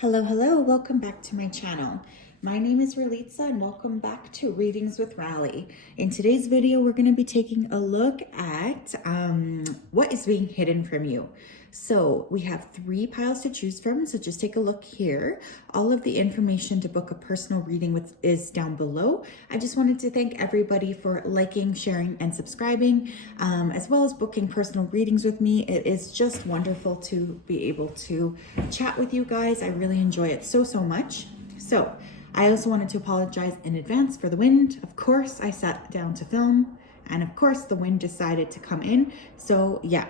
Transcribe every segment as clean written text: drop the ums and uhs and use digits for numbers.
Hello, welcome back to my channel. My name is Ralitza and welcome back to Readings with Rally. In today's video, we're going to be taking a look at what is being hidden from you. So we have 3 piles to choose from, so just take a look here. All of the information to book a personal reading with is down below. I just wanted to thank everybody for liking, sharing, and subscribing, as well as booking personal readings with me. It is just wonderful to be able to chat with you guys. I really enjoy it so much. So I also wanted to apologize in advance for the wind. Of course, I sat down to film, and of course the wind decided to come in. So yeah.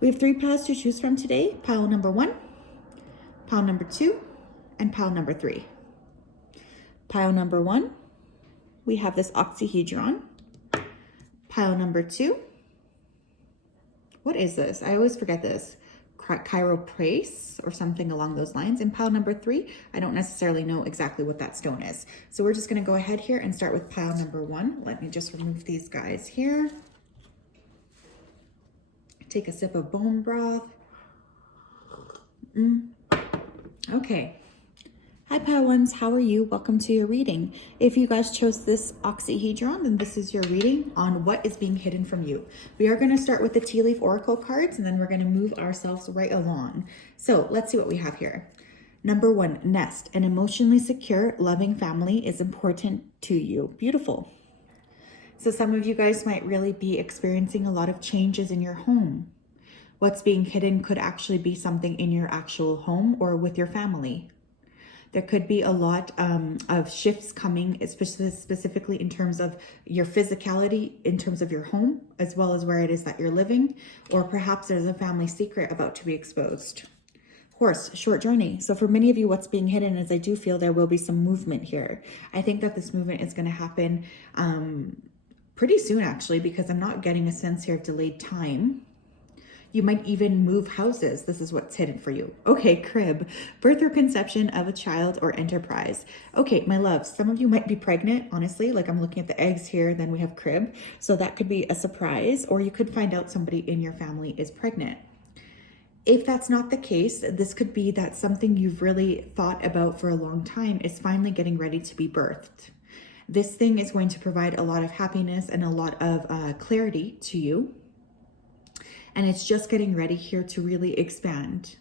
We have 3 piles to choose from today. Pile number 1, pile number 2, and pile number 3. Pile number 1, we have this oxyhedron. Pile number 2, what is this? I always forget this. Chiroprase or something along those lines. And pile number 3, I don't necessarily know exactly what that stone is. So we're just gonna go ahead here and start with pile number 1. Let me just remove these guys here. Take a sip of bone broth. Okay. Hi pile ones, how are you? Welcome to your reading. If you guys chose this oxyhedron, then this is your reading on what is being hidden from you. We are going to start with the tea leaf oracle cards, and then we're going to move ourselves right along. So let's see what we have here. Number 1, nest. An emotionally secure, loving family is important to you. Beautiful. So some of you guys might really be experiencing a lot of changes in your home. What's being hidden could actually be something in your actual home or with your family. There could be a lot of shifts coming, specifically in terms of your physicality, in terms of your home, as well as where it is that you're living, or perhaps there's a family secret about to be exposed. Horse, short journey. So for many of you, what's being hidden is I do feel there will be some movement here. I think that this movement is going to happen pretty soon, actually, because I'm not getting a sense here of delayed time. You might even move houses. This is what's hidden for you. Okay, crib, birth or conception of a child or enterprise. Okay, my loves, some of you might be pregnant, honestly, like I'm looking at the eggs here, then we have crib. So that could be a surprise, or you could find out somebody in your family is pregnant. If that's not the case, this could be that something you've really thought about for a long time is finally getting ready to be birthed. This thing is going to provide a lot of happiness and a lot of clarity to you. And it's just getting ready here to really expand.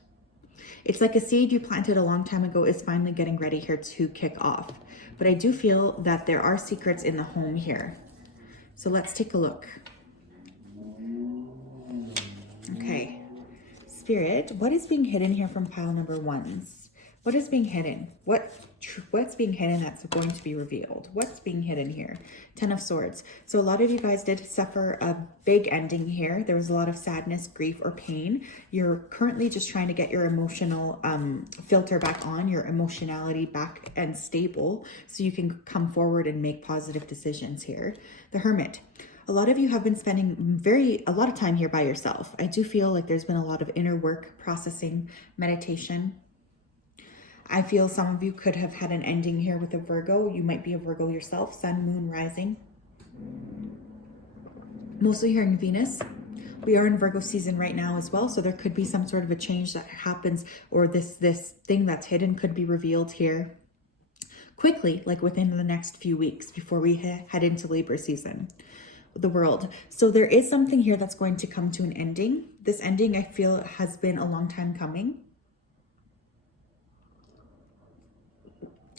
It's like a seed you planted a long time ago is finally getting ready here to kick off. But I do feel that there are secrets in the home here. So let's take a look. Okay. Spirit, what is being hidden here from pile number 1s? What is being hidden? What's being hidden that's going to be revealed? What's being hidden here? 10 of Swords. So a lot of you guys did suffer a big ending here. There was a lot of sadness, grief, or pain. You're currently just trying to get your emotional filter back on, your emotionality back and stable, so you can come forward and make positive decisions here. The Hermit. A lot of you have been spending a lot of time here by yourself. I do feel like there's been a lot of inner work, processing, meditation. I feel some of you could have had an ending here with a Virgo. You might be a Virgo yourself, sun, moon, rising. Mostly hearing Venus. We are in Virgo season right now as well, so there could be some sort of a change that happens, or this thing that's hidden could be revealed here quickly, like within the next few weeks before we head into Libra season. The World. So there is something here that's going to come to an ending. This ending, I feel, has been a long time coming.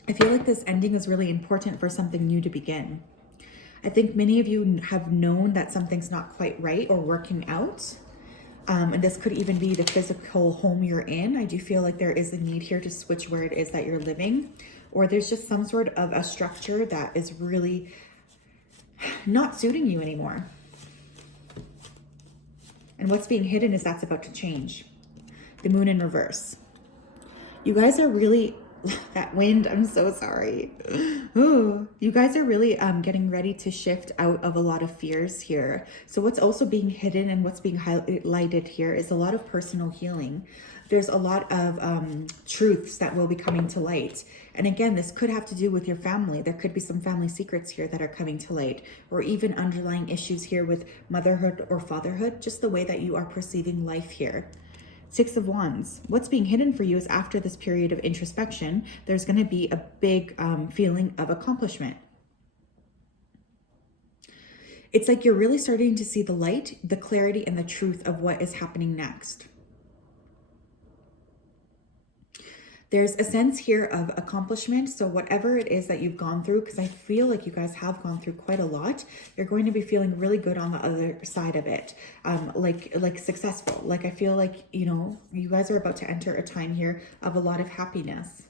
I feel like this ending is really important for something new to begin. I think many of you have known that something's not quite right or working out. And this could even be the physical home you're in. I do feel like there is a need here to switch where it is that you're living, or there's just some sort of a structure that is really not suiting you anymore. And what's being hidden is that's about to change. The Moon in reverse. You guys are really, that wind, I'm so sorry. Ooh, you guys are really getting ready to shift out of a lot of fears here. So what's also being hidden and what's being highlighted here is a lot of personal healing. There's a lot of truths that will be coming to light. And again, this could have to do with your family. There could be some family secrets here that are coming to light, or even underlying issues here with motherhood or fatherhood, just the way that you are perceiving life here. Six of Wands. What's being hidden for you is after this period of introspection, there's going to be a big feeling of accomplishment. It's like you're really starting to see the light, the clarity, and the truth of what is happening next. There's a sense here of accomplishment. So whatever it is that you've gone through, because I feel like you guys have gone through quite a lot, you're going to be feeling really good on the other side of it. Like successful. Like I feel like, you know, you guys are about to enter a time here of a lot of happiness.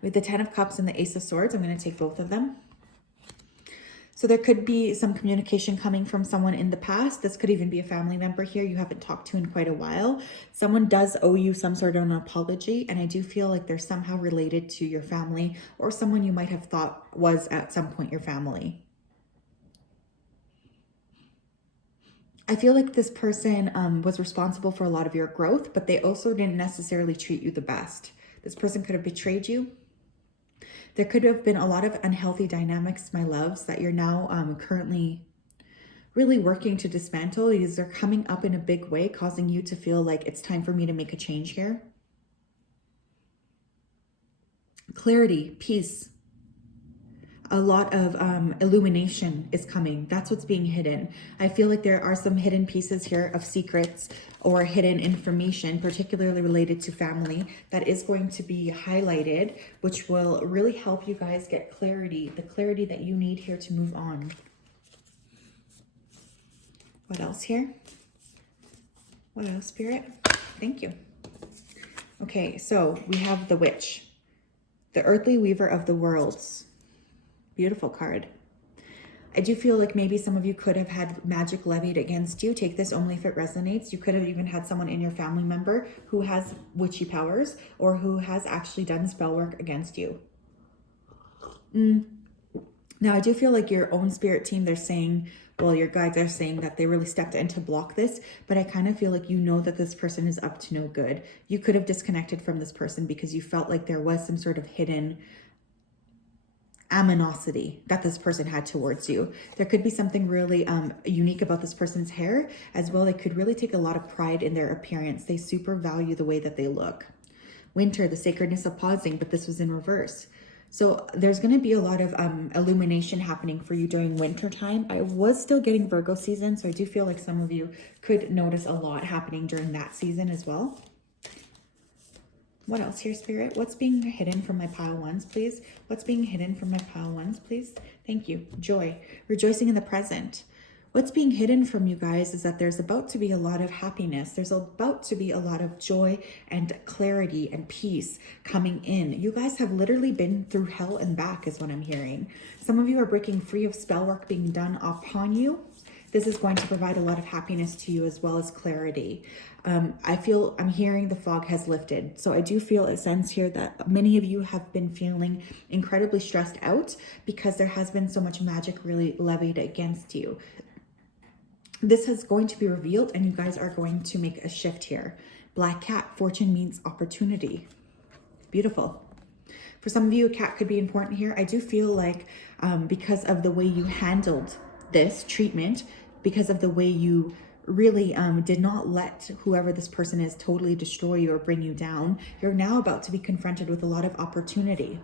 With the 10 of Cups and the Ace of Swords, I'm going to take both of them. So there could be some communication coming from someone in the past. This could even be a family member here you haven't talked to in quite a while. Someone does owe you some sort of an apology, and I do feel like they're somehow related to your family or someone you might have thought was at some point your family. I feel like this person was responsible for a lot of your growth, but they also didn't necessarily treat you the best. This person could have betrayed you. There could have been a lot of unhealthy dynamics, my loves, that you're now currently really working to dismantle. These are coming up in a big way, causing you to feel like it's time for me to make a change here. Clarity, peace. A lot of illumination is coming. That's what's being hidden. I feel like there are some hidden pieces here of secrets or hidden information, particularly related to family, that is going to be highlighted, which will really help you guys get clarity, the clarity that you need here to move on. What else here? What else, Spirit? Thank you. Okay, so we have the Witch, the earthly weaver of the worlds. Beautiful card. I do feel like maybe some of you could have had magic levied against you. Take this only if it resonates. You could have even had someone in your family member who has witchy powers or who has actually done spell work against you. Now, I do feel like your own spirit team, they're saying, well, your guides are saying that they really stepped in to block this, but I kind of feel like you know that this person is up to no good. You could have disconnected from this person because you felt like there was some sort of hidden aminosity that this person had towards you. There could be something really unique about this person's hair as well. They could really take a lot of pride in their appearance. They super value the way that they look. Winter, the sacredness of pausing, but this was in reverse. So there's going to be a lot of illumination happening for you during winter time. I was still getting Virgo season, so I do feel like some of you could notice a lot happening during that season as well. What else here, Spirit? What's being hidden from my pile ones, please? What's being hidden from my pile ones, please? Thank you. Joy. Rejoicing in the present. What's being hidden from you guys is that there's about to be a lot of happiness. There's about to be a lot of joy and clarity and peace coming in. You guys have literally been through hell and back is what I'm hearing. Some of you are breaking free of spell work being done upon you. This is going to provide a lot of happiness to you as well as clarity. I'm hearing the fog has lifted. So I do feel a sense here that many of you have been feeling incredibly stressed out because there has been so much magic really levied against you. This is going to be revealed and you guys are going to make a shift here. Black cat, fortune means opportunity. Beautiful. For some of you, a cat could be important here. I do feel like because of the way you handled this treatment, because of the way you really did not let whoever this person is totally destroy you or bring you down, you're now about to be confronted with a lot of opportunity.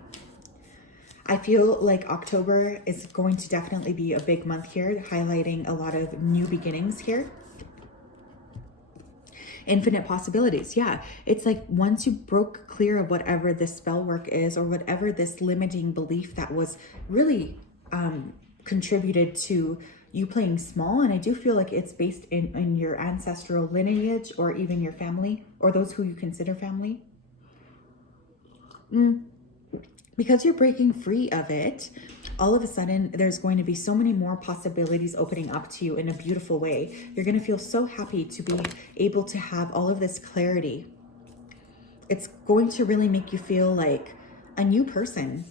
I feel like October is going to definitely be a big month here, highlighting a lot of new beginnings here. Infinite possibilities. Yeah, it's like once you broke clear of whatever this spell work is or whatever this limiting belief that was really contributed to you playing small, and I do feel like it's based in your ancestral lineage or even your family or those who you consider family. Because you're breaking free of it, all of a sudden there's going to be so many more possibilities opening up to you in a beautiful way. You're going to feel so happy to be able to have all of this clarity. It's going to really make you feel like a new person.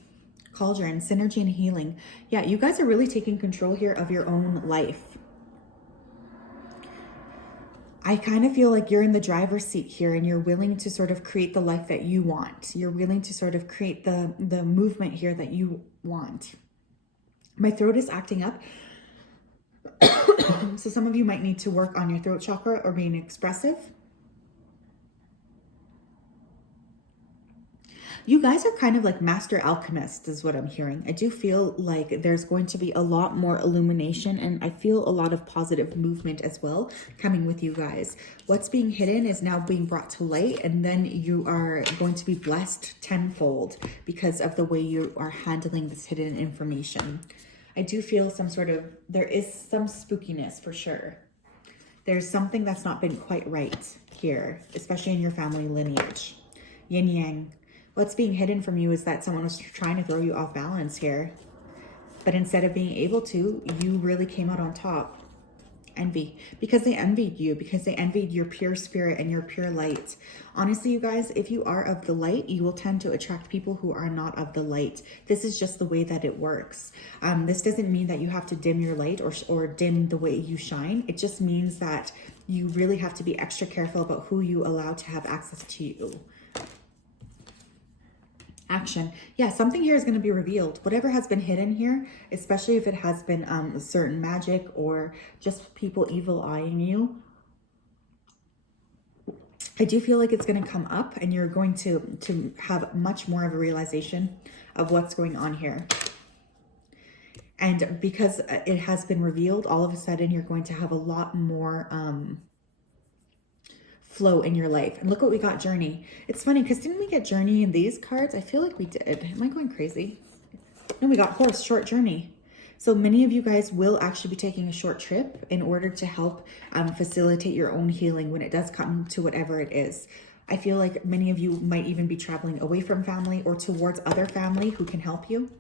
Cauldron, synergy and healing. Yeah, you guys are really taking control here of your own life. I kind of feel like you're in the driver's seat here and you're willing to sort of create the life that you want. You're willing to sort of create the movement here that you want. My throat is acting up. So some of you might need to work on your throat chakra or being expressive. You guys are kind of like master alchemists is what I'm hearing. I do feel like there's going to be a lot more illumination, and I feel a lot of positive movement as well coming with you guys. What's being hidden is now being brought to light, and then you are going to be blessed tenfold because of the way you are handling this hidden information. I do feel there is some spookiness for sure. There's something that's not been quite right here, especially in your family lineage. Yin yang. What's being hidden from you is that someone was trying to throw you off balance here. But instead of being able to, you really came out on top. Envy. Because they envied you. Because they envied your pure spirit and your pure light. Honestly, you guys, if you are of the light, you will tend to attract people who are not of the light. This is just the way that it works. This doesn't mean that you have to dim your light or dim the way you shine. It just means that you really have to be extra careful about who you allow to have access to you. Action. Yeah, something here is going to be revealed. Whatever has been hidden here, especially if it has been certain magic or just people evil eyeing you, I do feel like it's going to come up, and you're going to have much more of a realization of what's going on here. And because it has been revealed, all of a sudden you're going to have a lot more flow in your life. And look what we got, Journey. It's funny because didn't we get Journey in these cards? I feel like we did. Am I going crazy? No, we got Horse, Short Journey. So many of you guys will actually be taking a short trip in order to help facilitate your own healing when it does come to whatever it is. I feel like many of you might even be traveling away from family or towards other family who can help you.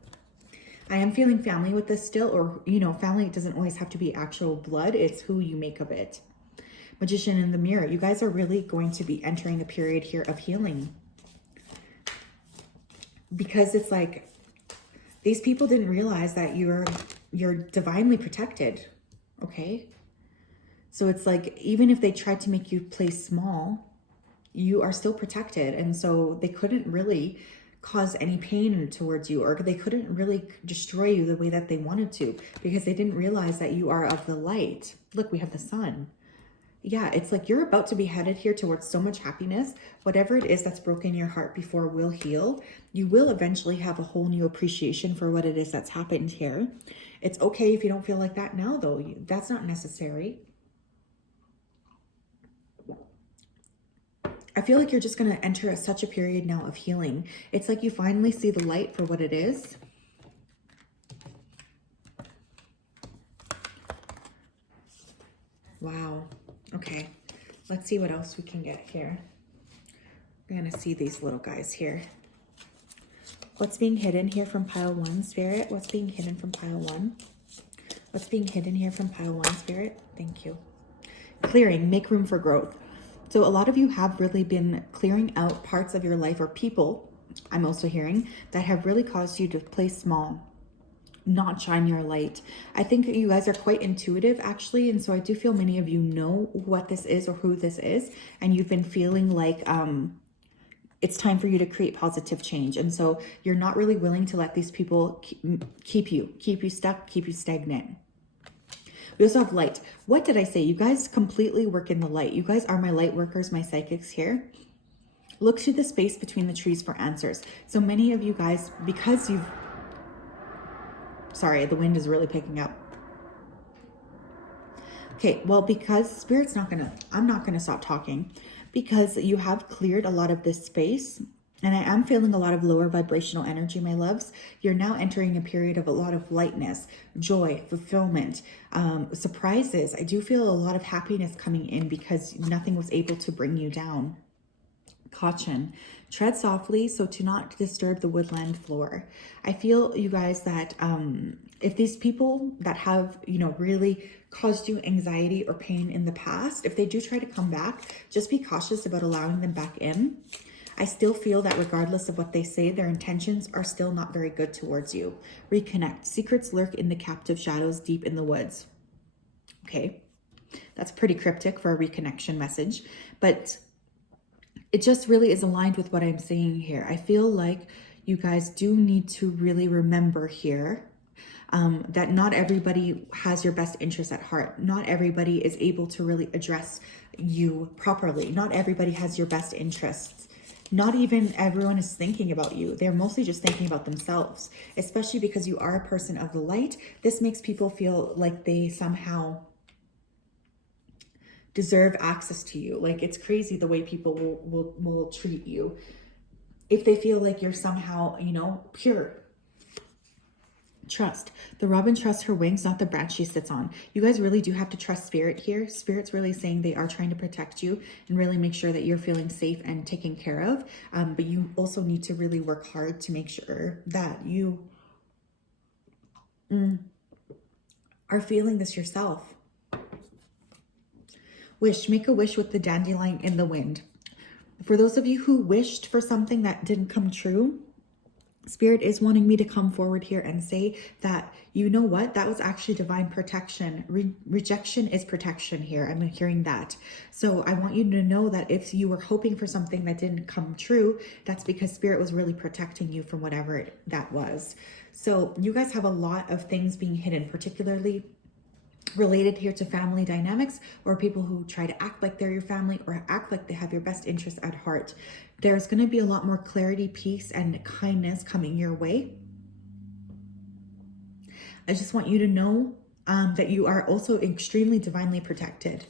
I am feeling family with this still, or, you know, family doesn't always have to be actual blood. It's who you make of it. Magician in the Mirror. You guys are really going to be entering a period here of healing. Because it's like, these people didn't realize that you're divinely protected. Okay? So it's like, even if they tried to make you play small, you are still protected. And so they couldn't really cause any pain towards you, or they couldn't really destroy you the way that they wanted to, because they didn't realize that you are of the light. Look, we have the sun. Yeah, it's like you're about to be headed here towards so much happiness. Whatever it is that's broken your heart before will heal. You will eventually have a whole new appreciation for what it is that's happened here. It's okay if you don't feel like that now, though. That's not necessary. I feel like you're just going to enter such a period now of healing. It's like you finally see the light for what it is. Wow. Okay, let's see what else we can get here. We're going to see these little guys here. What's being hidden here from pile 1, Spirit? What's being hidden from pile 1? What's being hidden here from pile 1, Spirit? Thank you. Clearing, make room for growth. So a lot of you have really been clearing out parts of your life, or people, I'm also hearing, that have really caused you to play small, not shine your light. I think you guys are quite intuitive, actually, and so I do feel many of you know what this is or who this is, and you've been feeling like it's time for you to create positive change. And so you're not really willing to let these people keep you stuck, keep you stagnant. We also have light. What did I say? You guys completely work in the light. You guys are my light workers, my psychics here. Look to the space between the trees for answers. So many of you guys, because you've... Sorry, the wind is really picking up. Okay, well, because Spirit's I'm not gonna stop talking, because you have cleared a lot of this space, and I am feeling a lot of lower vibrational energy, my loves. You're now entering a period of a lot of lightness, joy, fulfillment, surprises. I do feel a lot of happiness coming in because nothing was able to bring you down. Caution. Tread softly so to not disturb the woodland floor. I feel, you guys, that if these people that have, really caused you anxiety or pain in the past, if they do try to come back, just be cautious about allowing them back in. I still feel that regardless of what they say, their intentions are still not very good towards you. Reconnect. Secrets lurk in the captive shadows deep in the woods. Okay, that's pretty cryptic for a reconnection message, but it just really is aligned with what I'm saying here. I feel like you guys do need to really remember here that not everybody has your best interest at heart. Not everybody is able to really address you properly. Not everybody has your best interests Not even everyone is thinking about you. They're mostly just thinking about themselves, especially because you are a person of the light. This makes people feel like they somehow deserve access to you. Like, it's crazy the way people will treat you if they feel like you're somehow, you know, pure. Trust. The robin trusts her wings, not the branch she sits on. You guys really do have to trust spirit here. Spirit's really saying they are trying to protect you and really make sure that you're feeling safe and taken care of. But you also need to really work hard to make sure that you are feeling this yourself. Wish. Make a wish with the dandelion in the wind. For those of you who wished for something that didn't come true, Spirit is wanting me to come forward here and say that, you know what, that was actually divine protection. Rejection is protection here. I'm hearing that. So I want you to know that if you were hoping for something that didn't come true, that's because Spirit was really protecting you from whatever that was. So you guys have a lot of things being hidden, particularly related here to family dynamics, or people who try to act like they're your family or act like they have your best interests at heart. There's going to be a lot more clarity, peace, and kindness coming your way. I just want you to know that you are also extremely divinely protected.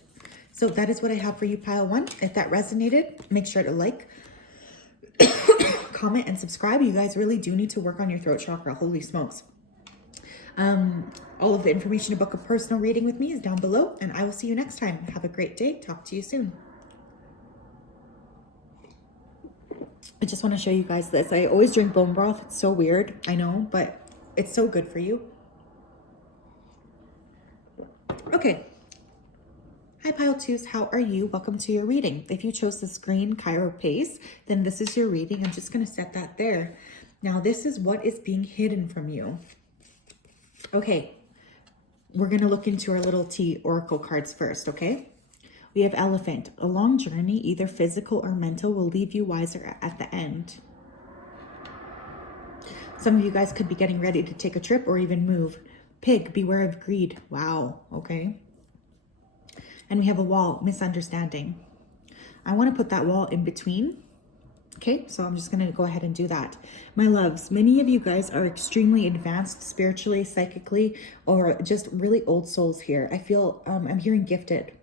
So that is what I have for you, pile one. If that resonated, make sure to like, comment, and subscribe. You guys really do need to work on your throat chakra. Holy smokes. All of the information to book a personal reading with me is down below, and I will see you next time. Have a great day. Talk to you soon. I just want to show you guys this. I always drink bone broth. It's so weird, I know, but it's so good for you. Okay. Hi, Pile 2s. How are you? Welcome to your reading. If you chose this green Cairo pace, then this is your reading. I'm just going to set that there. Now, this is what is being hidden from you. Okay. We're going to look into our little T oracle cards first, okay? We have Elephant. A long journey, either physical or mental, will leave you wiser at the end. Some of you guys could be getting ready to take a trip or even move. Pig, beware of greed. Wow, okay. And we have a wall, misunderstanding. I want to put that wall in between. Okay, so I'm just going to go ahead and do that. My loves, many of you guys are extremely advanced spiritually, psychically, or just really old souls here. I feel, I'm hearing gifted.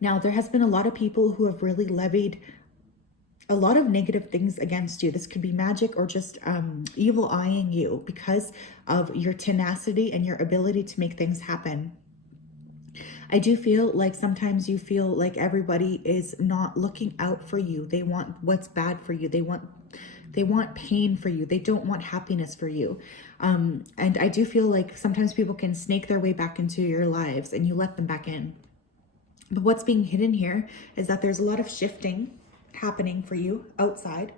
Now, there has been a lot of people who have really levied a lot of negative things against you. This could be magic or just evil eyeing you because of your tenacity and your ability to make things happen. I do feel like sometimes you feel like everybody is not looking out for you. They want what's bad for you. They want pain for you. They don't want happiness for you. And I do feel like sometimes people can snake their way back into your lives and you let them back in. But what's being hidden here is that there's a lot of shifting happening for you outside.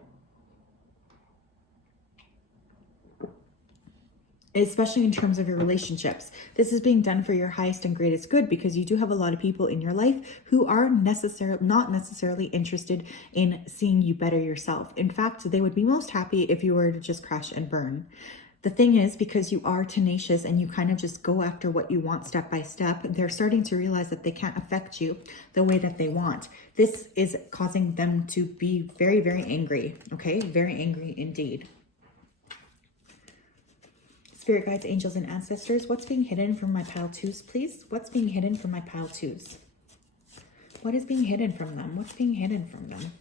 Especially in terms of your relationships. This is being done for your highest and greatest good because you do have a lot of people in your life who are not necessarily interested in seeing you better yourself. In fact, they would be most happy if you were to just crash and burn. The thing is, because you are tenacious and you kind of just go after what you want step by step, they're starting to realize that they can't affect you the way that they want. This is causing them to be very, very angry. Okay, very angry indeed. Spirit guides, angels, and ancestors, what's being hidden from my pile 2s, please? What's being hidden from my pile 2s? What is being hidden from them? What's being hidden from them?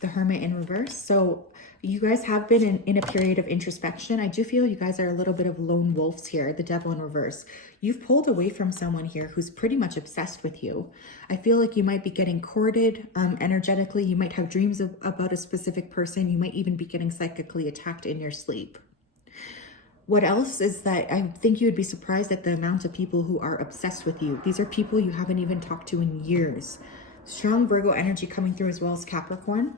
The Hermit in reverse. So you guys have been in a period of introspection. I do feel you guys are a little bit of lone wolves here. The Devil in reverse. You've pulled away from someone here who's pretty much obsessed with you. I feel like you might be getting courted energetically. You might have dreams about a specific person. You might even be getting psychically attacked in your sleep. What else is that I think you would be surprised at the amount of people who are obsessed with you. These are people you haven't even talked to in years. Strong Virgo energy coming through as well as Capricorn.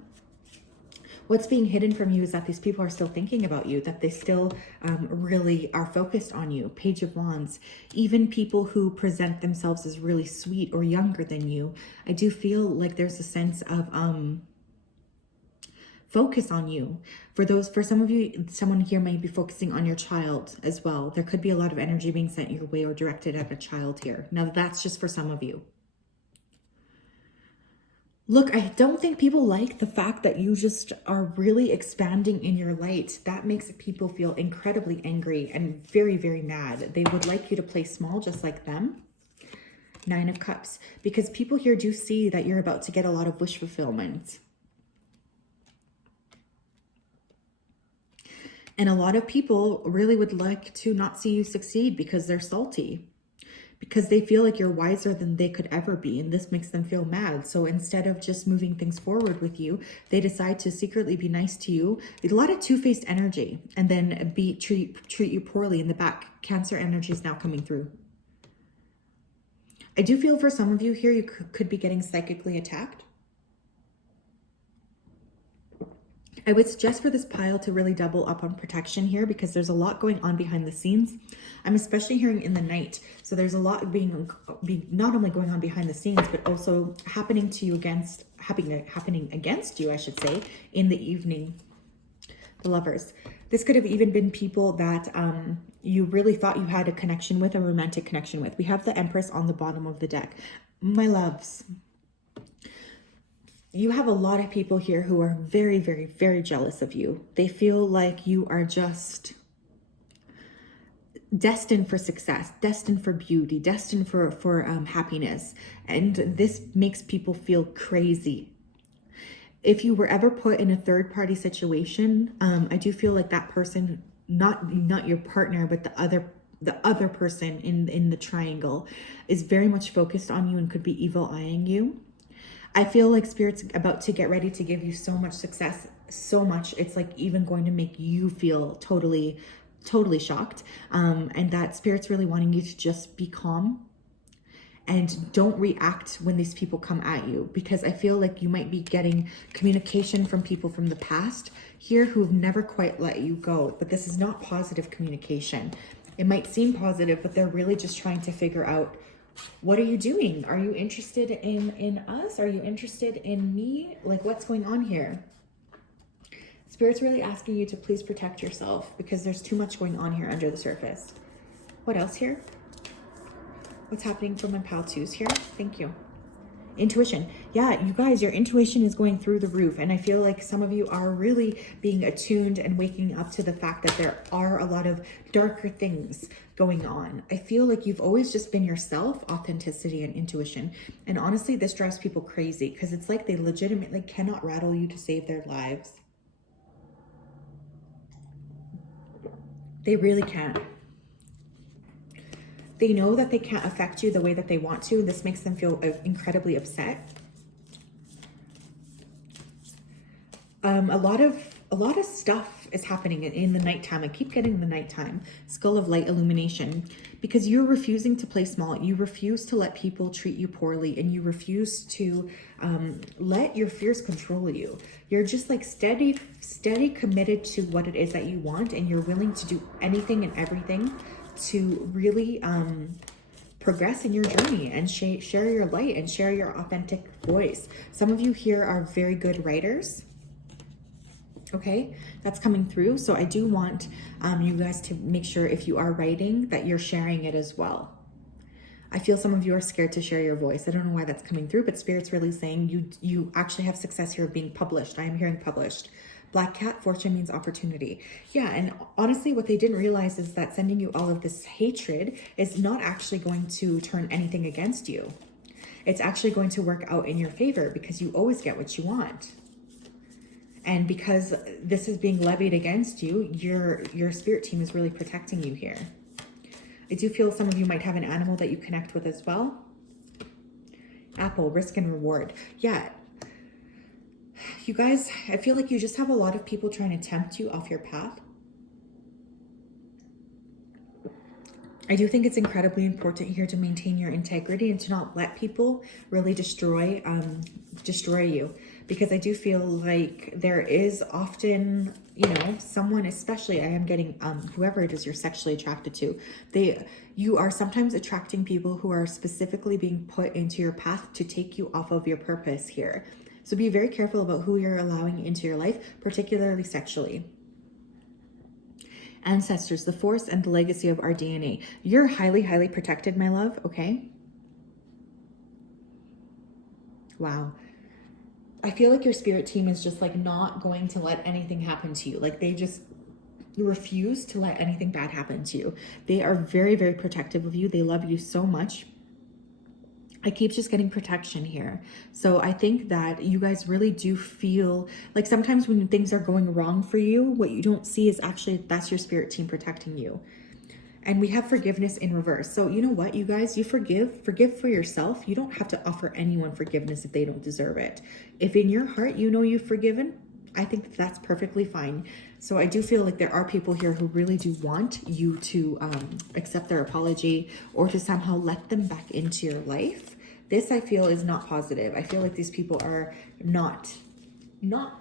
What's being hidden from you is that these people are still thinking about you, that they still really are focused on you. Page of Wands. Even people who present themselves as really sweet or younger than you, I do feel like there's a sense of focus on you. For some of you, someone here may be focusing on your child as well. There could be a lot of energy being sent your way or directed at a child here. Now, that's just for some of you. Look, I don't think people like the fact that you just are really expanding in your light. That makes people feel incredibly angry and very, very mad. They would like you to play small just like them. 9 of Cups. Because people here do see that you're about to get a lot of wish fulfillment. And a lot of people really would like to not see you succeed because they're salty. Because they feel like you're wiser than they could ever be, and this makes them feel mad. So instead of just moving things forward with you, they decide to secretly be nice to you. A lot of two-faced energy, and then treat you poorly in the back. Cancer energy is now coming through. I do feel for some of you here, you could be getting psychically attacked. I would suggest for this pile to really double up on protection here because there's a lot going on behind the scenes. I'm especially hearing in the night. So there's a lot being not only going on behind the scenes, but also happening against you, I should say, in the evening. The Lovers. This could have even been people that you really thought you had a connection with, a romantic connection with. We have the Empress on the bottom of the deck. My loves, you have a lot of people here who are very, very, very jealous of you. They feel like you are just destined for success, destined for beauty, destined for happiness. And this makes people feel crazy. If you were ever put in a third-party situation, I do feel like that person, not your partner, but the other person in the triangle is very much focused on you and could be evil eyeing you. I feel like Spirit's about to get ready to give you so much success, so much. It's like even going to make you feel totally shocked. And that Spirit's really wanting you to just be calm and don't react when these people come at you, because I feel like you might be getting communication from people from the past here who've never quite let you go. But this is not positive communication. It might seem positive, but they're really just trying to figure out, what are you doing? Are you interested in us? Are you interested in me? Like, what's going on here? Spirit's really asking you to please protect yourself because there's too much going on here under the surface. What else here? What's happening for my pal twos here? Thank you. Intuition. Yeah, you guys, your intuition is going through the roof. And I feel like some of you are really being attuned and waking up to the fact that there are a lot of darker things going on. I feel like you've always just been yourself, authenticity and intuition. And honestly, this drives people crazy because it's like they legitimately cannot rattle you to save their lives. They really can't. They know that they can't affect you the way that they want to. This makes them feel incredibly upset. A lot of stuff is happening in the nighttime. I keep getting the nighttime. Skull of light illumination. Because you're refusing to play small. You refuse to let people treat you poorly. And you refuse to let your fears control you. You're just like steady committed to what it is that you want. And you're willing to do anything and everything to really progress in your journey and share your light and share your authentic voice. Some of you here are very good writers. Okay, that's coming through. So I do want you guys to make sure if you are writing that you're sharing it as well. I feel some of you are scared to share your voice. I don't know why that's coming through, but Spirit's really saying you actually have success here of being published. I am hearing published. Black cat, fortune means opportunity. Yeah, and honestly, what they didn't realize is that sending you all of this hatred is not actually going to turn anything against you. It's actually going to work out in your favor because you always get what you want. And because this is being levied against you, your spirit team is really protecting you here. I do feel some of you might have an animal that you connect with as well. Apple, risk and reward. Yeah. You guys, I feel like you just have a lot of people trying to tempt you off your path. I do think it's incredibly important here to maintain your integrity and to not let people really destroy you. Because I do feel like there is often, someone, especially I am getting whoever it is you're sexually attracted to, you are sometimes attracting people who are specifically being put into your path to take you off of your purpose here. So be very careful about who you're allowing into your life, particularly sexually. Ancestors, the force and the legacy of our DNA. You're highly, highly protected, my love, okay? Wow. I feel like your spirit team is just like not going to let anything happen to you. Like they just refuse to let anything bad happen to you. They are very, very protective of you. They love you so much. I keep just getting protection here. So I think that you guys really do feel like sometimes when things are going wrong for you, what you don't see is actually that's your spirit team protecting you. And we have forgiveness in reverse. So you know what, you guys, you forgive for yourself. You don't have to offer anyone forgiveness if they don't deserve it. If in your heart you know you've forgiven, I think that's perfectly fine. So I do feel like there are people here who really do want you to accept their apology or to somehow let them back into your life. This I feel is not positive. I feel like these people are not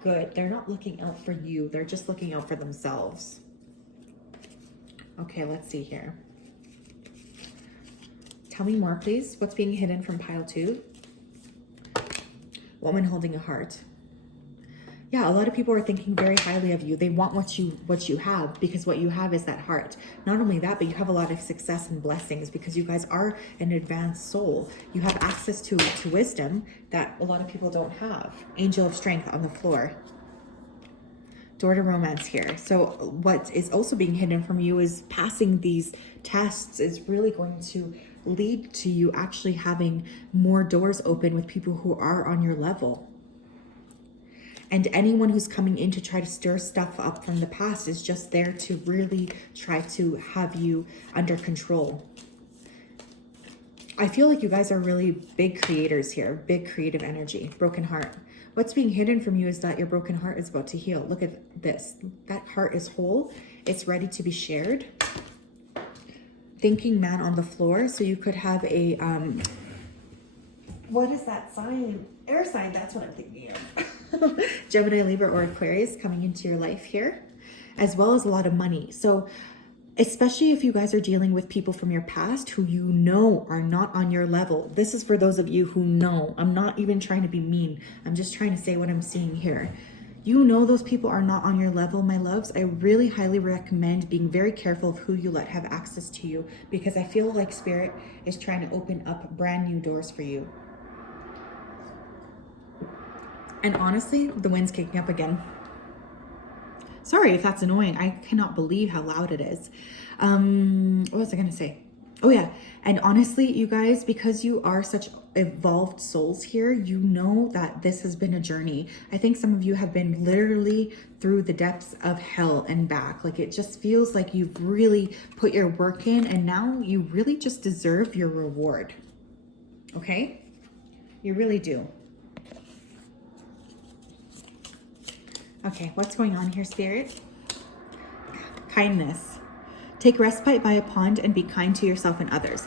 good. They're not looking out for you. They're just looking out for themselves. Okay, let's see here. Tell me more, please. What's being hidden from pile 2? Woman holding a heart. Yeah, a lot of people are thinking very highly of you. They want what you have because what you have is that heart. Not only that, but you have a lot of success and blessings because you guys are an advanced soul. You have access to wisdom that a lot of people don't have. Angel of strength on the floor. Door to romance here. So what is also being hidden from you is passing these tests is really going to lead to you actually having more doors open with people who are on your level. And anyone who's coming in to try to stir stuff up from the past is just there to really try to have you under control. I feel like you guys are really big creators here, big creative energy. Broken heart. What's being hidden from you is that your broken heart is about to heal. Look at this. That heart is whole. It's ready to be shared. Thinking man on the floor. So you could have a, what is that sign? Air sign, that's what I'm thinking of. Gemini, Libra, or Aquarius coming into your life here, as well as a lot of money. So especially if you guys are dealing with people from your past who you know are not on your level. This is for those of you who know. I'm not even trying to be mean. I'm just trying to say what I'm seeing here. You know those people are not on your level, my loves. I really highly recommend being very careful of who you let have access to you because I feel like Spirit is trying to open up brand new doors for you. And honestly, the wind's kicking up again. Sorry if that's annoying. I cannot believe how loud it is. What was I going to say? Oh yeah. And honestly, you guys, because you are such evolved souls here, you know that this has been a journey. I think some of you have been literally through the depths of hell and back. Like it just feels like you've really put your work in and now you really just deserve your reward. Okay? You really do. Okay, what's going on here, Spirit? Kindness. Take respite by a pond and be kind to yourself and others.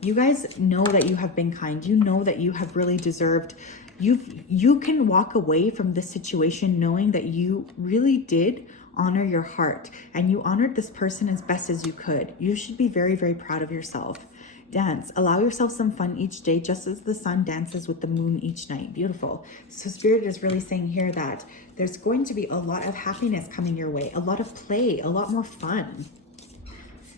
You guys know that you have been kind. You know that you have really deserved. You can walk away from this situation knowing that you really did honor your heart and you honored this person as best as you could. You should be very, very proud of yourself. Dance. Allow yourself some fun each day, just as the sun dances with the moon each night. Beautiful. So Spirit is really saying here that there's going to be a lot of happiness coming your way, a lot of play, a lot more fun.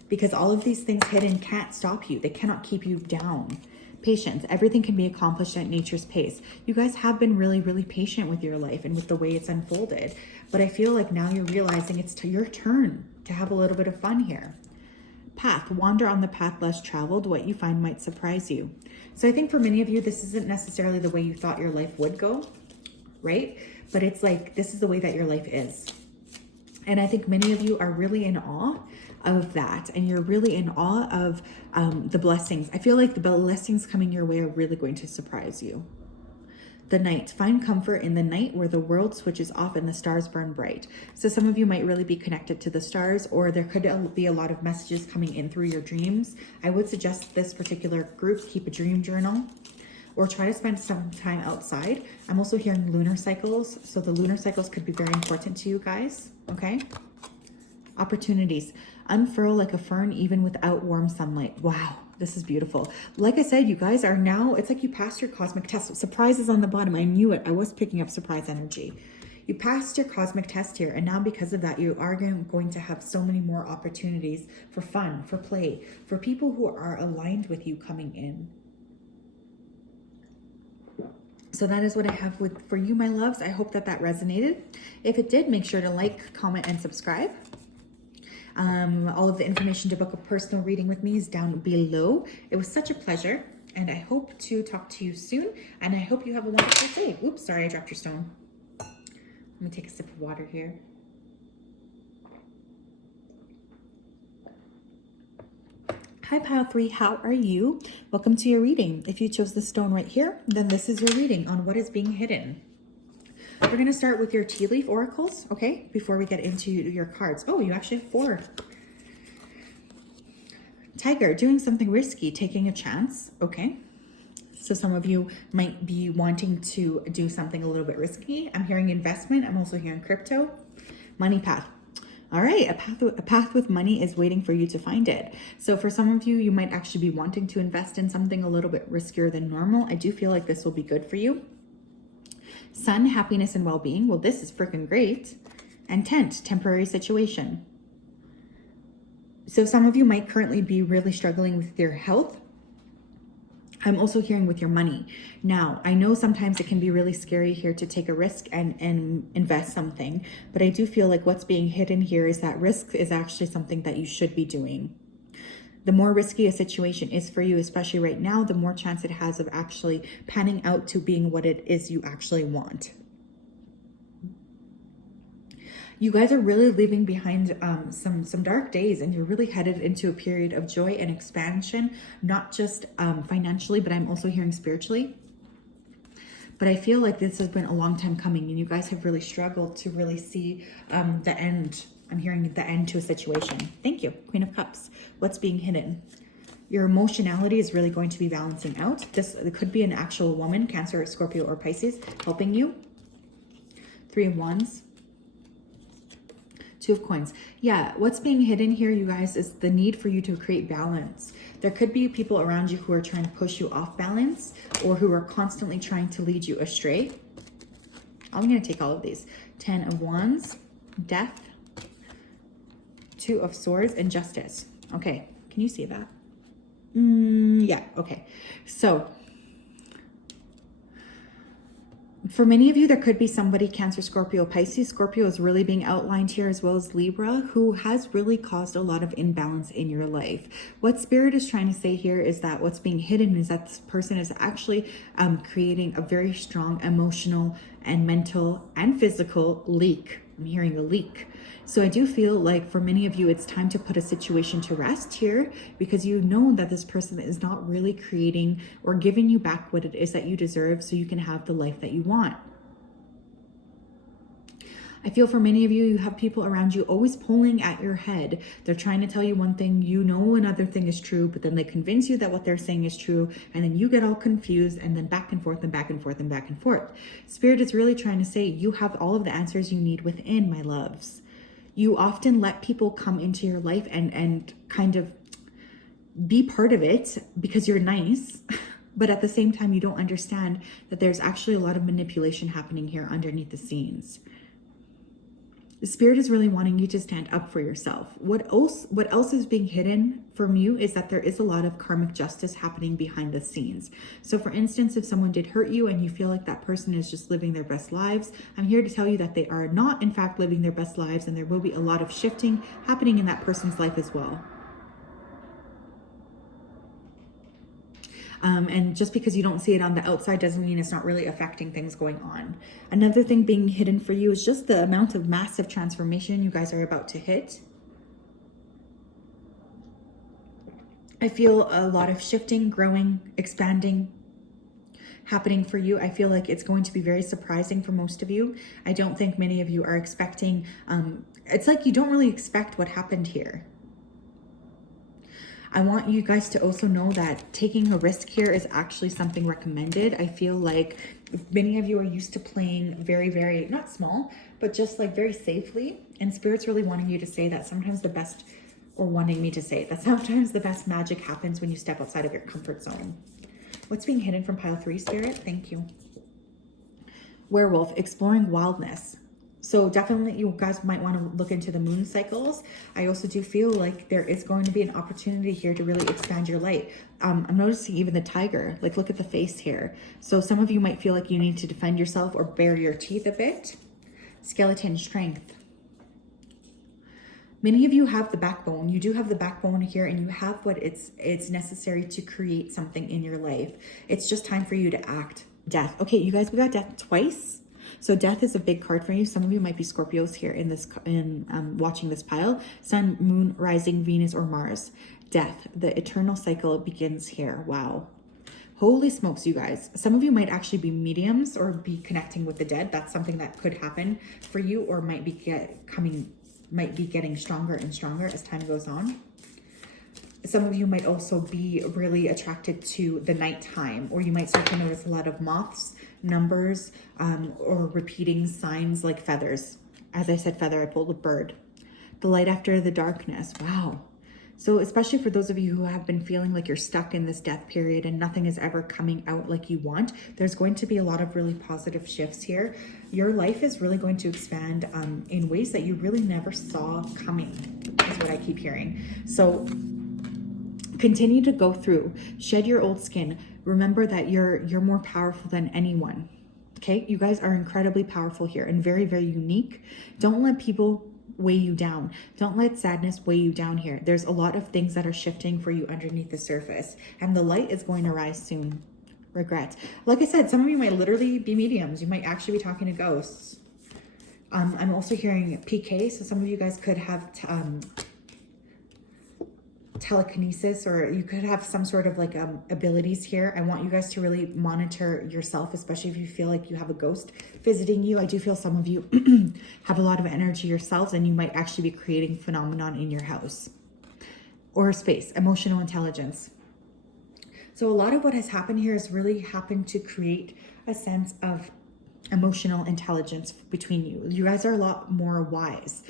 Because all of these things hidden can't stop you. They cannot keep you down. Patience. Everything can be accomplished at nature's pace. You guys have been really, really patient with your life and with the way it's unfolded. But I feel like now you're realizing it's your turn to have a little bit of fun here. Path. Wander on the path less traveled. What you find might surprise you. So I think for many of you, this isn't necessarily the way you thought your life would go, right? But it's like, this is the way that your life is. And I think many of you are really in awe of that. And you're really in awe of the blessings. I feel like the blessings coming your way are really going to surprise you. The night. Find comfort in the night where the world switches off and the stars burn bright. So some of you might really be connected to the stars, or there could be a lot of messages coming in through your dreams. I would suggest this particular group keep a dream journal or try to spend some time outside. I'm also hearing lunar cycles. So the lunar cycles could be very important to you guys. Okay. Opportunities. Unfurl like a fern even without warm sunlight. Wow. This is beautiful. Like I said, you guys are now, it's like you passed your cosmic test. Surprise is on the bottom. I knew it. I was picking up surprise energy. You passed your cosmic test here. And now because of that, you are going to have so many more opportunities for fun, for play, for people who are aligned with you coming in. So that is what I have for you, my loves. I hope that resonated. If it did, make sure to like, comment, and subscribe. All of the information to book a personal reading with me is down below. It was such a pleasure, and I hope to talk to you soon, and I hope you have a wonderful day. Oops, sorry, I dropped your stone. Let me take a sip of water here. Hi, Pile 3, how are you? Welcome to your reading. If you chose the stone right here, then this is your reading on what is being hidden. We're going to start with your tea leaf oracles, okay? Before we get into your cards. Oh, you actually have 4. Tiger, doing something risky, taking a chance, okay? So some of you might be wanting to do something a little bit risky. I'm hearing investment. I'm also hearing crypto. Money path. All right, a path with money is waiting for you to find it. So for some of you, you might actually be wanting to invest in something a little bit riskier than normal. I do feel like this will be good for you. Sun, happiness and well-being. Well, this is freaking great. And tent, temporary situation. So some of you might currently be really struggling with your health. I'm also hearing with your money. Now, I know sometimes it can be really scary here to take a risk and invest something, but I do feel like what's being hidden here is that risk is actually something that you should be doing. The more risky a situation is for you, especially right now, the more chance it has of actually panning out to being what it is you actually want. You guys are really leaving behind some dark days, and you're really headed into a period of joy and expansion, not just financially, but I'm also hearing spiritually. But I feel like this has been a long time coming, and you guys have really struggled to really see the end. I'm hearing the end to a situation. Thank you. Queen of Cups. What's being hidden? Your emotionality is really going to be balancing out. It could be an actual woman, Cancer, Scorpio, or Pisces, helping you. 3 of Wands. 2 of Coins. Yeah, what's being hidden here, you guys, is the need for you to create balance. There could be people around you who are trying to push you off balance, or who are constantly trying to lead you astray. I'm going to take all of these. 10 of Wands, Death, 2 of Swords, and Justice. Okay, can you see that? Yeah, okay. So for many of you, there could be somebody, Cancer, Scorpio, Pisces. Scorpio is really being outlined here, as well as Libra, who has really caused a lot of imbalance in your life. What Spirit is trying to say here is that what's being hidden is that this person is actually creating a very strong emotional and mental and physical leak. I'm hearing a leak. So I do feel like for many of you, it's time to put a situation to rest here, because you know that this person is not really creating or giving you back what it is that you deserve, so you can have the life that you want. I feel for many of you, you have people around you always pulling at your head. They're trying to tell you one thing, you know another thing is true, but then they convince you that what they're saying is true, and then you get all confused, and then back and forth and back and forth and back and forth. Spirit is really trying to say you have all of the answers you need within, my loves. You often let people come into your life and kind of be part of it because you're nice, but at the same time, you don't understand that there's actually a lot of manipulation happening here underneath the scenes. The Spirit is really wanting you to stand up for yourself. What else is being hidden from you is that there is a lot of karmic justice happening behind the scenes. So for instance, if someone did hurt you and you feel like that person is just living their best lives, I'm here to tell you that they are not in fact living their best lives, and there will be a lot of shifting happening in that person's life as well. And just because you don't see it on the outside doesn't mean it's not really affecting things going on. Another thing being hidden for you is just the amount of massive transformation you guys are about to hit. I feel a lot of shifting, growing, expanding happening for you. I feel like it's going to be very surprising for most of you. I don't think many of you are expecting, it's like you don't really expect what happened here. I want you guys to also know that taking a risk here is actually something recommended. I feel like many of you are used to playing very, very, not small, but just like very safely. And Spirit's really wanting you to say that sometimes the best, or wanting me to say that sometimes the best magic happens when you step outside of your comfort zone. What's being hidden from pile 3, Spirit? Thank you. Werewolf, exploring wildness. So definitely you guys might want to look into the moon cycles. I also do feel like there is going to be an opportunity here to really expand your light. I'm noticing even the tiger, like look at the face here. So some of you might feel like you need to defend yourself or bare your teeth a bit. Skeleton strength. Many of you have the backbone. You do have the backbone here, and you have what it's necessary to create something in your life. It's just time for you to act. Death. Okay, you guys, we got death twice. So death is a big card for you. Some of you might be Scorpios here in watching this pile. Sun, moon, rising, Venus, or Mars. Death. The eternal cycle begins here. Wow. Holy smokes, you guys. Some of you might actually be mediums or be connecting with the dead. That's something that could happen for you, or might be getting stronger and stronger as time goes on. Some of you might also be really attracted to the nighttime, or you might start to notice a lot of moths, numbers, or repeating signs like feathers. As I said feather, I pulled a bird. The light after the darkness. Wow. So especially for those of you who have been feeling like you're stuck in this death period and nothing is ever coming out like you want, there's going to be a lot of really positive shifts here. Your life is really going to expand in ways that you really never saw coming, is what I keep hearing. So continue to go through, shed your old skin. Remember that you're more powerful than anyone. Okay, you guys are incredibly powerful here and very, very unique. Don't let people weigh you down. Don't let sadness weigh you down here. There's a lot of things that are shifting for you underneath the surface, and the light is going to rise soon. Regret. Like I said, some of you might literally be mediums. You might actually be talking to ghosts. I'm also hearing PK, so some of you guys could have telekinesis, or you could have some sort of like abilities here. I want you guys to really monitor yourself, especially if you feel like you have a ghost visiting you. I do feel some of you have a lot of energy yourselves, and you might actually be creating phenomenon in your house or space. Emotional intelligence. So a lot of what has happened here has really happened to create a sense of emotional intelligence between you. You guys are a lot more wise.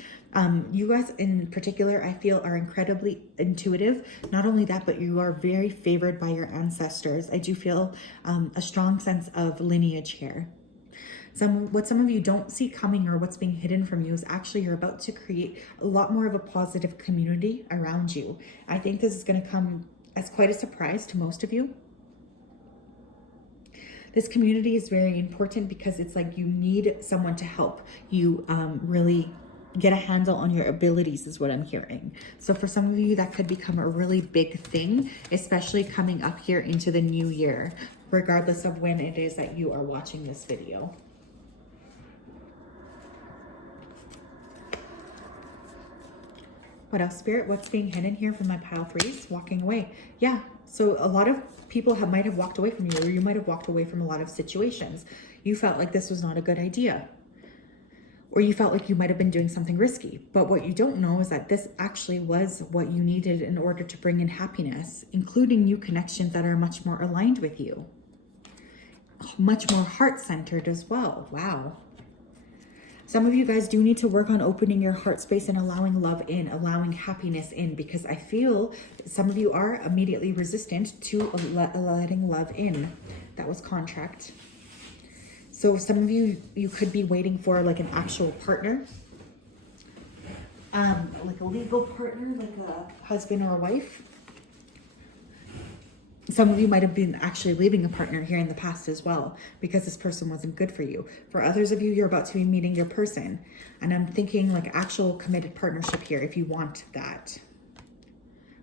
You guys in particular, I feel, are incredibly intuitive. Not only that, but you are very favored by your ancestors. I do feel a strong sense of lineage here. What some of you don't see coming, or what's being hidden from you, is actually you're about to create a lot more of a positive community around you. I think this is going to come as quite a surprise to most of you. This community is very important because it's like you need someone to help you really get a handle on your abilities, is what I'm hearing. So for some of you, that could become a really big thing, especially coming up here into the new year, regardless of when it is that you are watching this video. What else, Spirit? What's being hidden here from my pile threes? Walking away. Yeah, so a lot of people might have walked away from you, or you might have walked away from a lot of situations. You felt like this was not a good idea, or you felt like you might have been doing something risky. But what you don't know is that this actually was what you needed in order to bring in happiness, including new connections that are much more aligned with you, much more heart-centered as well. Wow. Some of you guys do need to work on opening your heart space and allowing love in, allowing happiness in, because I feel some of you are immediately resistant to letting love in. That was contract. So some of you could be waiting for like an actual partner, like a legal partner, like a husband or a wife. Some of you might have been actually leaving a partner here in the past as well, because this person wasn't good for you. For others of you, you're about to be meeting your person. And I'm thinking like actual committed partnership here if you want that.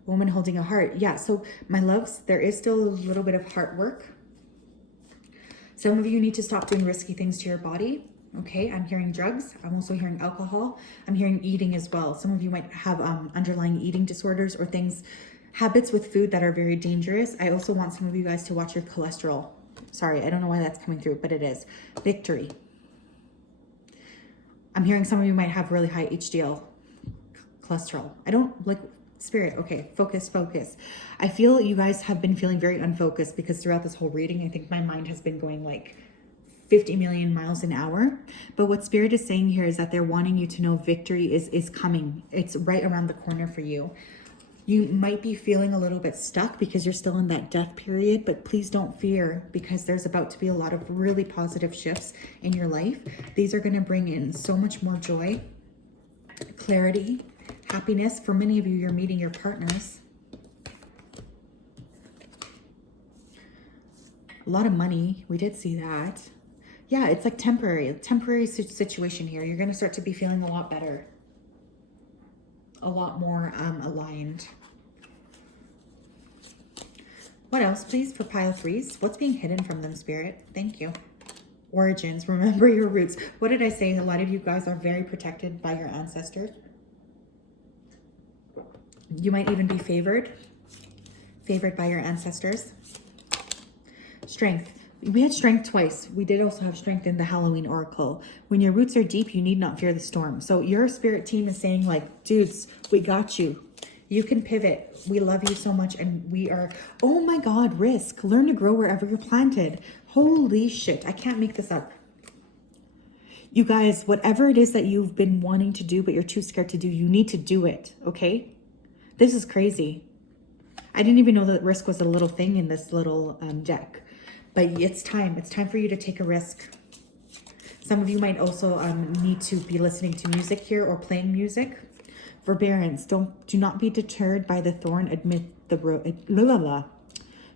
Woman holding a heart. Yeah, so my loves, there is still a little bit of heart work. Some of you need to stop doing risky things to your body. Okay, I'm hearing drugs. I'm also hearing alcohol. I'm hearing eating as well. Some of you might have underlying eating disorders or habits with food that are very dangerous. I also want some of you guys to watch your cholesterol. Sorry, I don't know why that's coming through, but it is. Victory. I'm hearing some of you might have really high HDL cholesterol. I don't like Spirit. Okay, focus. I feel you guys have been feeling very unfocused because throughout this whole reading, I think my mind has been going like 50 million miles an hour. But what Spirit is saying here is that they're wanting you to know victory is coming. It's right around the corner for you. You might be feeling a little bit stuck because you're still in that death period, but please don't fear, because there's about to be a lot of really positive shifts in your life. These are going to bring in so much more joy, clarity, happiness. For many of you, you're meeting your partners. A lot of money. We did see that. Yeah, it's like temporary situation here. You're going to start to be feeling a lot better. A lot more aligned. What else, please, for pile threes? What's being hidden from them, Spirit? Thank you. Origins. Remember your roots. What did I say? A lot of you guys are very protected by your ancestors. You might even be favored by your ancestors. Strength. We had strength twice. We did also have strength in the Halloween Oracle. When your roots are deep, you need not fear the storm. So your spirit team is saying like, dudes, we got you. You can pivot. We love you so much. And we are, oh my God, risk. Learn to grow wherever you're planted. Holy shit. I can't make this up. You guys, whatever it is that you've been wanting to do, but you're too scared to do, you need to do it. Okay? This is crazy. I didn't even know that risk was a little thing in this little deck. But it's time. It's time for you to take a risk. Some of you might also need to be listening to music here or playing music. Forbearance. Do not be deterred by the thorn.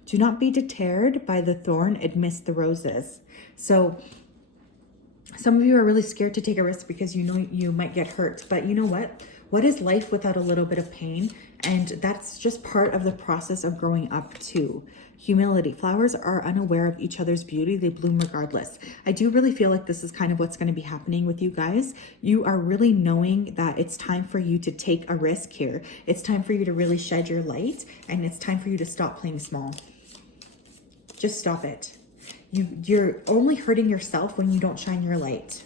Do not be deterred by the thorn amidst the roses. So some of you are really scared to take a risk because you know you might get hurt. But you know what? What is life without a little bit of pain? And that's just part of the process of growing up too. Humility. Flowers are unaware of each other's beauty. They bloom regardless. I do really feel like this is kind of what's going to be happening with you guys. You are really knowing that it's time for you to take a risk here. It's time for you to really shed your light, and it's time for you to stop playing small. Just stop it. You're only hurting yourself when you don't shine your light.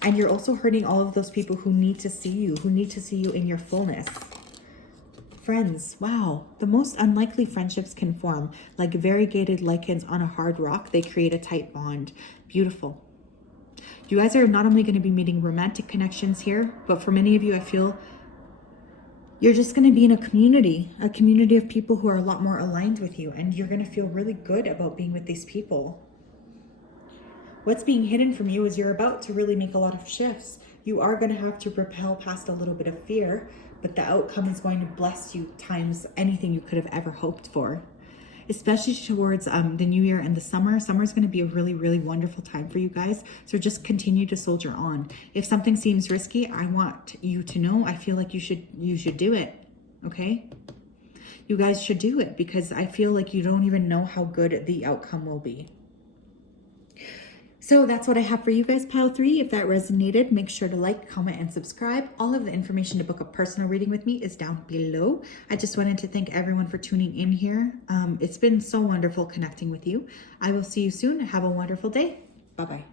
And you're also hurting all of those people who need to see you, in your fullness. Friends, wow. The most unlikely friendships can form. Like variegated lichens on a hard rock, they create a tight bond. Beautiful. You guys are not only going to be meeting romantic connections here, but for many of you, I feel you're just going to be in a community of people who are a lot more aligned with you. And you're going to feel really good about being with these people. What's being hidden from you is you're about to really make a lot of shifts. You are going to have to propel past a little bit of fear, but the outcome is going to bless you times anything you could have ever hoped for. Especially towards the new year and the summer. Summer is going to be a really, really wonderful time for you guys. So just continue to soldier on. If something seems risky, I want you to know, I feel like you should do it. Okay? You guys should do it because I feel like you don't even know how good the outcome will be. So that's what I have for you guys, pile 3. If that resonated, make sure to like, comment, and subscribe. All of the information to book a personal reading with me is down below. I just wanted to thank everyone for tuning in here. It's been so wonderful connecting with you. I will see you soon. Have a wonderful day. Bye-bye.